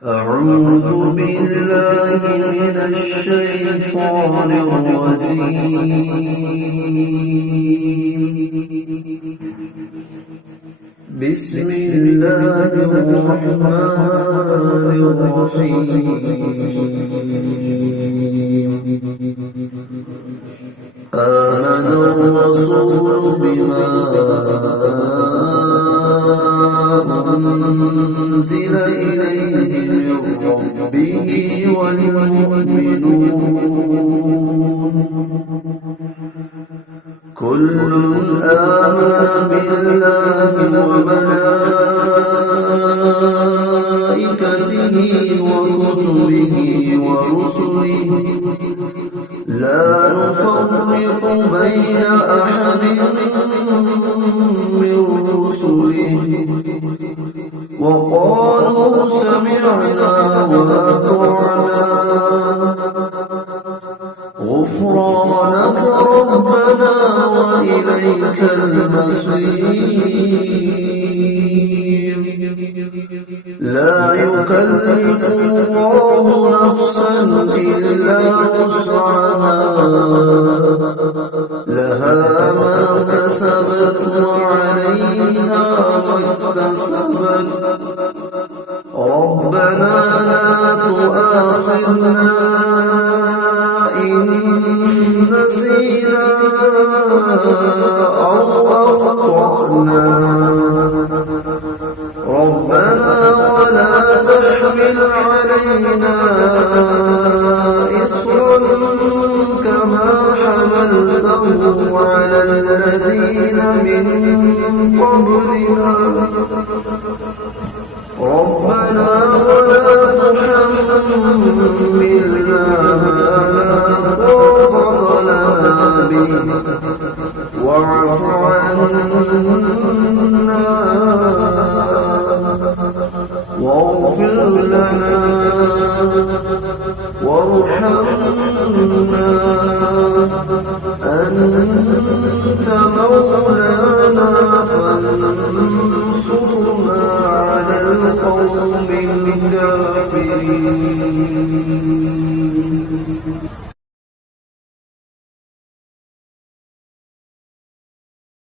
أعوذ بالله من الشيطان الرجيم. بسم الله الرحمن الرحيم. آمن الرسول بما أنزل إليه من ربه والمؤمنون كل آمن بالله وملائكته وكتبه ورسله لا نفرق بين أحد من رسله وقالوا سمعنا وأطعنا غفرانك ربنا وإليك المصير. لا يكلف الله نفسا إلا وسعها لها ما كسبت وعليها ما اكتسبت. ربنا لا تؤاخذنا إن نسينا أو أخطأنا. ربنا ولا تحمل علينا إصرا كما حملته على الذين من قبلنا. ربنا ولا تحملنا ما لا طاقة لنا به واعف عنا واغفر لنا وارحمنا أنت مولانا فانصرنا على القوم الكافرين.